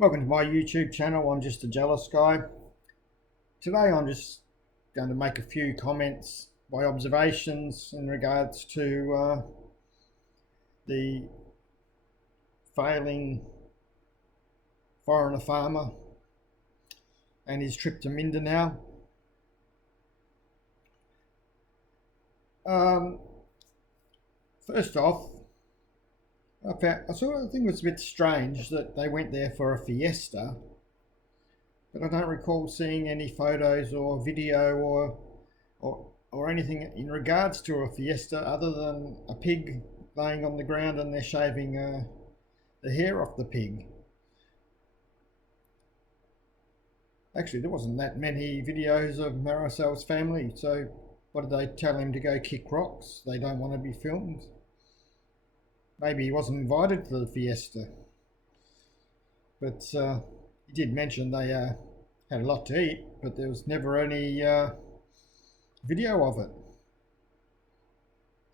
Welcome to my YouTube channel. I'm just a jealous guy. Today I'm just going to make a few comments by observations in regards to the failing foreigner farmer and his trip to Mindanao. First off, I think it was a bit strange that they went there for a fiesta, but I don't recall seeing any photos or video or anything in regards to a fiesta other than a pig laying on the ground and they're shaving the hair off the pig. Actually, there wasn't that many videos of Marisol's family, so what did they tell him to go kick rocks? They don't want to be filmed. Maybe he wasn't invited to the fiesta, but he did mention they had a lot to eat, but there was never any video of it.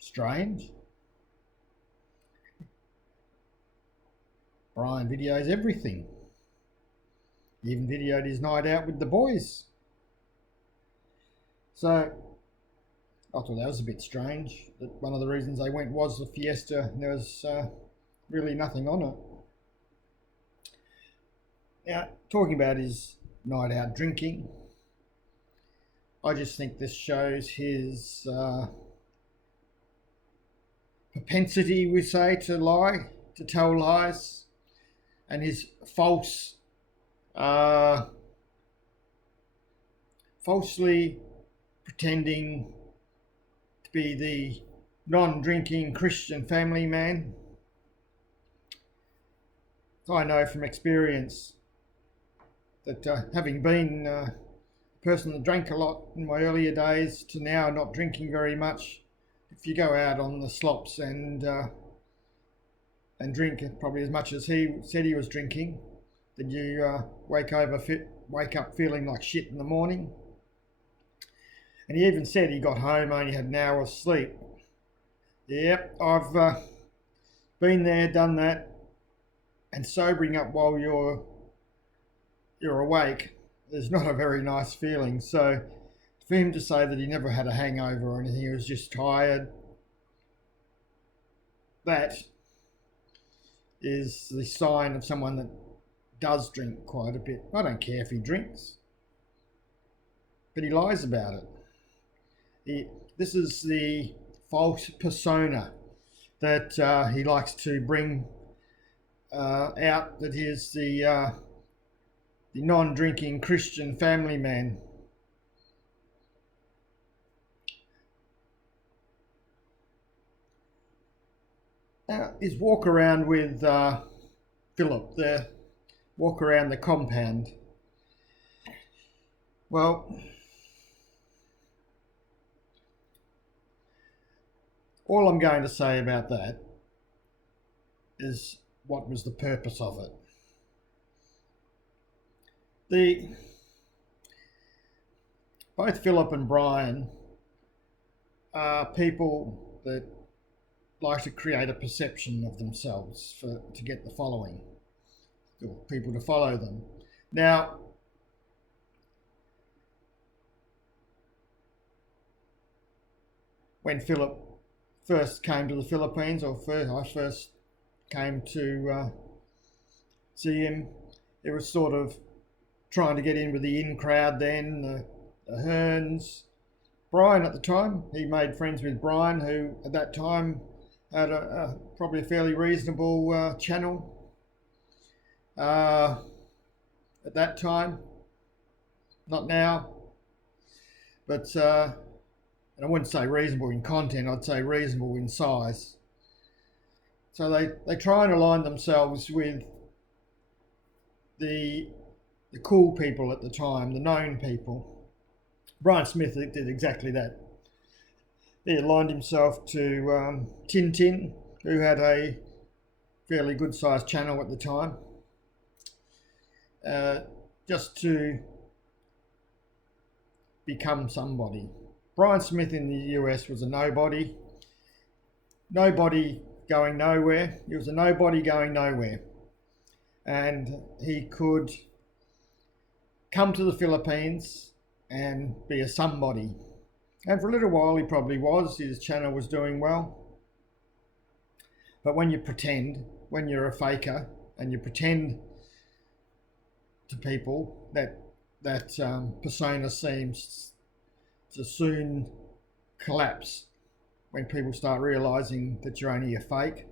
Strange. Brian videos everything. He even videoed his night out with the boys. So I thought that was a bit strange, that one of the reasons they went was the fiesta and there was really nothing on it. Now, talking about his night out drinking, I just think this shows his propensity, we say, to lie, to tell lies, and his falsely pretending to be the non-drinking Christian family man. I know from experience that having been a person that drank a lot in my earlier days to now not drinking very much, if you go out on the slops and drink probably as much as he said he was drinking, then you wake up feeling like shit in the morning. And he even said he got home, only had an hour's sleep. Yep, I've been there, done that, and sobering up while you're awake is not a very nice feeling. So for him to say that he never had a hangover or anything, he was just tired, that is the sign of someone that does drink quite a bit. I don't care if he drinks, but he lies about it. This is the false persona that he likes to bring out, that he is the non-drinking Christian family man. Now, his walk around with Philip, the walk around the compound. Well, all I'm going to say about that is what was the purpose of it. Both Philip and Brian are people that like to create a perception of themselves to get the following, or people to follow them. Now, when Philip first came to the Philippines, I first came to see him, it was sort of trying to get in with the in crowd then, the Hearns. Brian at the time, he made friends with Brian, who at that time had probably a fairly reasonable channel at that time, not now, but and I wouldn't say reasonable in content, I'd say reasonable in size. So they try and align themselves with the cool people at the time, the known people. Brian Smith did exactly that. He aligned himself to Tintin, who had a fairly good sized channel at the time, just to become somebody. Brian Smith in the US was a nobody going nowhere. He was a nobody going nowhere. and he could come to the Philippines and be a somebody. And for a little while he probably was. His channel was doing well. But when you pretend, when you're a faker and you pretend to people, that persona seems to soon collapse when people start realizing that you're only a fake.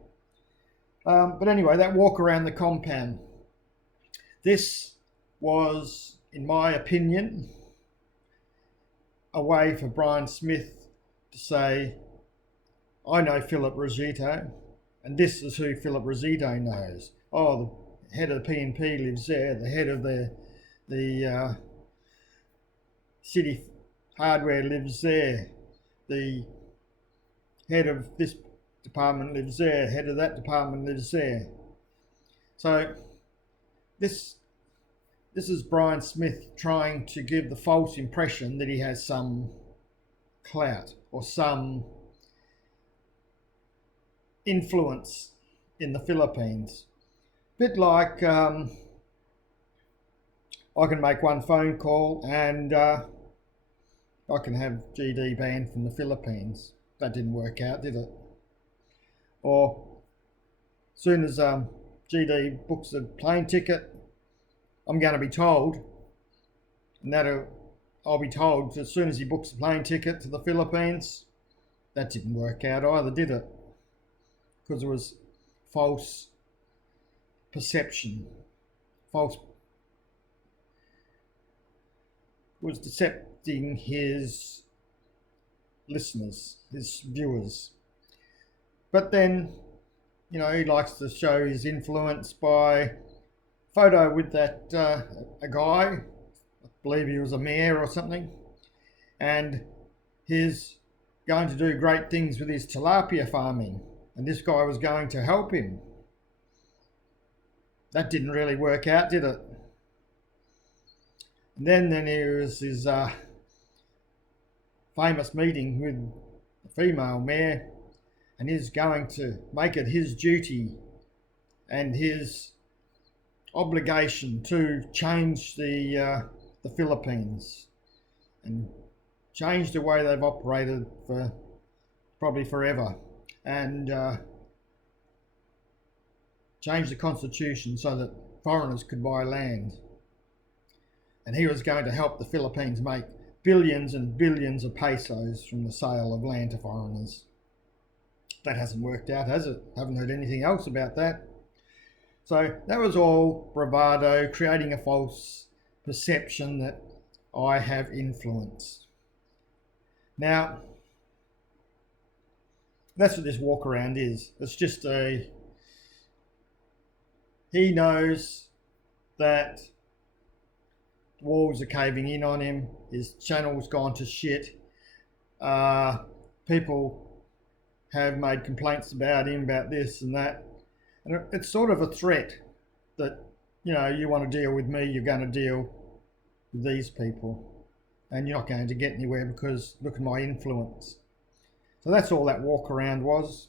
But anyway, that walk around the compound. This was, in my opinion, a way for Brian Smith to say, I know Philip Rosito, and this is who Philip Rosito knows. Oh, the head of the PNP lives there, the head of the City Hardware lives there, the head of this department lives there, head of that department lives there. So this is Brian Smith trying to give the false impression that he has some clout or some influence in the Philippines. Bit like I can make one phone call and I can have GD banned from the Philippines. That didn't work out, did it? Or as soon as GD books a plane ticket, I'm going to be told, and I'll be told as soon as he books a plane ticket to the Philippines. That didn't work out either, did it? Because it was false perception, was decepting his listeners, his viewers. But then, he likes to show his influence by photo with that a guy, I believe he was a mayor or something, and he's going to do great things with his tilapia farming, and this guy was going to help him. That didn't really work out, did it? And then there was his famous meeting with the female mayor, and he's going to make it his duty and his obligation to change the Philippines and change the way they've operated for probably forever, and change the constitution so that foreigners could buy land. And he was going to help the Philippines make billions and billions of pesos from the sale of land to foreigners. That hasn't worked out, has it? Haven't heard anything else about that. So that was all bravado, creating a false perception that I have influence. Now, that's what this walk around is. It's just he knows that walls are caving in on him, his channel's gone to shit. People have made complaints about him, about this and that. And it's sort of a threat that, you want to deal with me, you're going to deal with these people. And you're not going to get anywhere because look at my influence. So that's all that walk around was.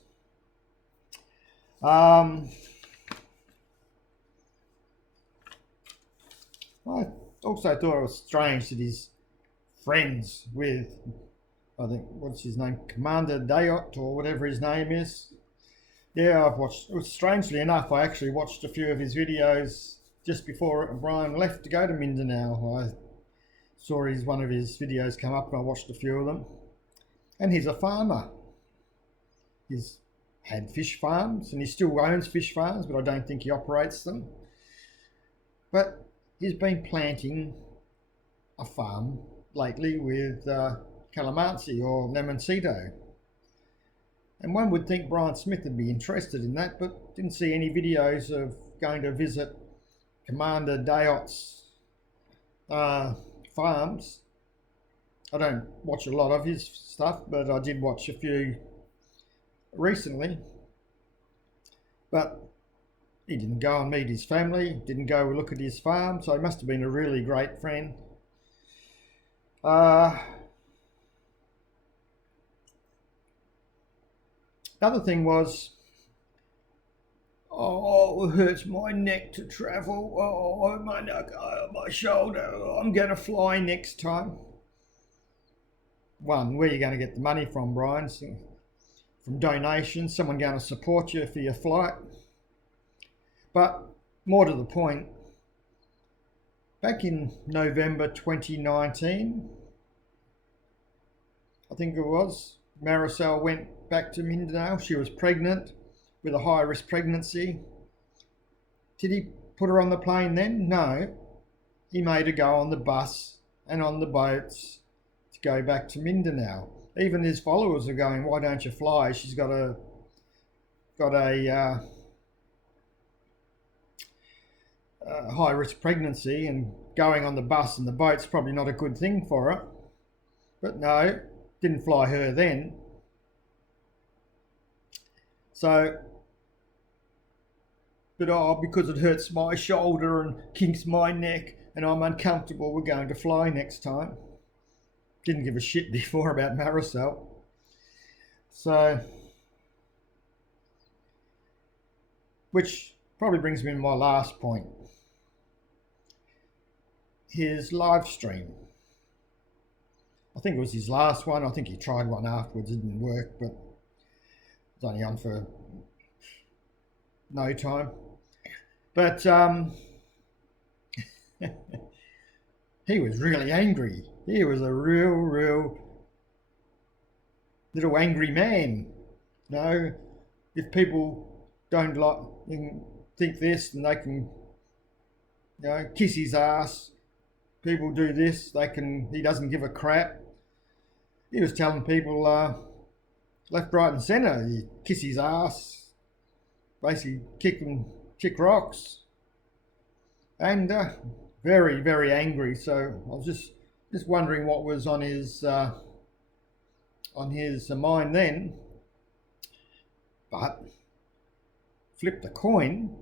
I also thought it was strange that he's friends with, I think, what's his name, Commander Dayot or whatever his name is. Yeah, I've watched, strangely enough, I actually watched a few of his videos just before Brian left to go to Mindanao. I saw one of his videos come up and I watched a few of them. And he's a farmer. He's had fish farms and he still owns fish farms, but I don't think he operates them. But he's been planting a farm lately with calamansi or lemoncito. And one would think Brian Smith would be interested in that, but didn't see any videos of going to visit Commander Dayot's farms. I don't watch a lot of his stuff, but I did watch a few recently. But he didn't go and meet his family, didn't go look at his farm, so he must have been a really great friend. The other thing was, Oh, it hurts my neck to travel. Oh, my neck, oh, my shoulder. I'm going to fly next time. One, where are you going to get the money from, Brian? From donations, someone going to support you for your flight. But more to the point, back in November 2019, I think it was, Marisol went back to Mindanao. She was pregnant with a high-risk pregnancy. Did he put her on the plane then? No. He made her go on the bus and on the boats to go back to Mindanao. Even his followers are going, why don't you fly? She's got a high-risk pregnancy, and going on the bus and the boat's probably not a good thing for her. But no, didn't fly her then. So, but because it hurts my shoulder and kinks my neck and I'm uncomfortable, we're going to fly next time. Didn't give a shit before about Marisol. So, which probably brings me to my last point. His live stream. I think it was his last one. I think he tried one afterwards, it didn't work, but it was only on for no time. But he was really angry. He was a real little angry man. You know, if people don't think this, then they can, you know, kiss his ass. People do this, he doesn't give a crap. He was telling people left, right and centre, you kiss his ass, basically kick rocks. And very, very angry. So I was just wondering what was on his mind then. But flipped the coin,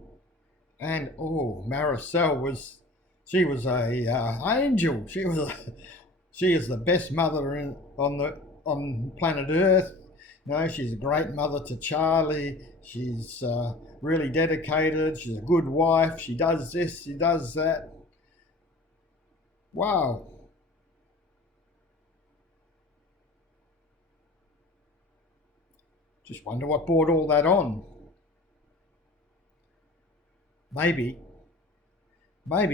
and Marisol she was a angel. She is the best mother on planet Earth. You know, she's a great mother to Charlie. She's really dedicated. She's a good wife. She does this, she does that. Wow. Just wonder what brought all that on. Maybe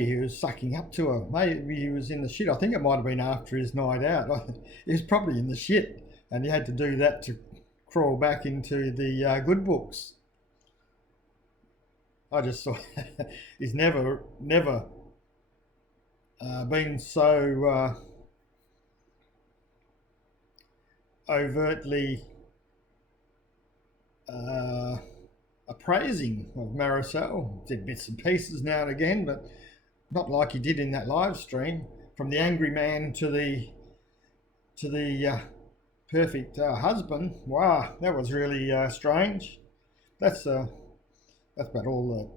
he was sucking up to her. Maybe he was in the shit. I think it might have been after his night out. He was probably in the shit, and he had to do that to crawl back into the good books. I just thought he's never been so overtly appraising of Marisol. Did bits and pieces now and again, but not like he did in that live stream. From the angry man to the perfect husband. Wow, that was really strange. That's about all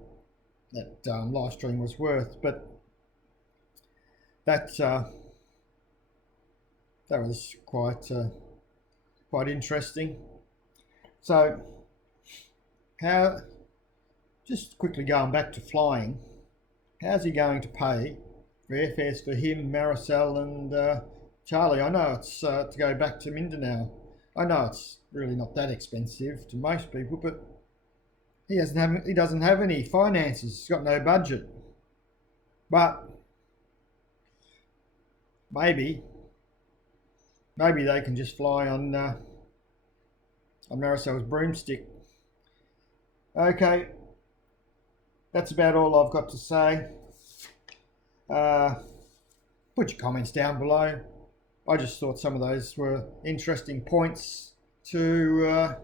that live stream was worth. But that was quite interesting. So, just quickly going back to flying, how's he going to pay for airfares for him, Marisol, and Charlie? I know it's to go back to Mindanao. I know it's really not that expensive to most people, but he doesn't have any finances. He's got no budget. But maybe they can just fly on Marisol's broomstick. Okay, that's about all I've got to say. Put your comments down below. I just thought some of those were interesting points to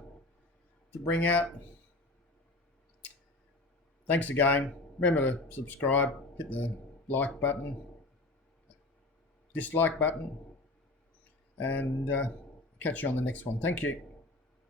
bring out. Thanks again. Remember to subscribe, hit the like button, dislike button, and catch you on the next one. Thank you.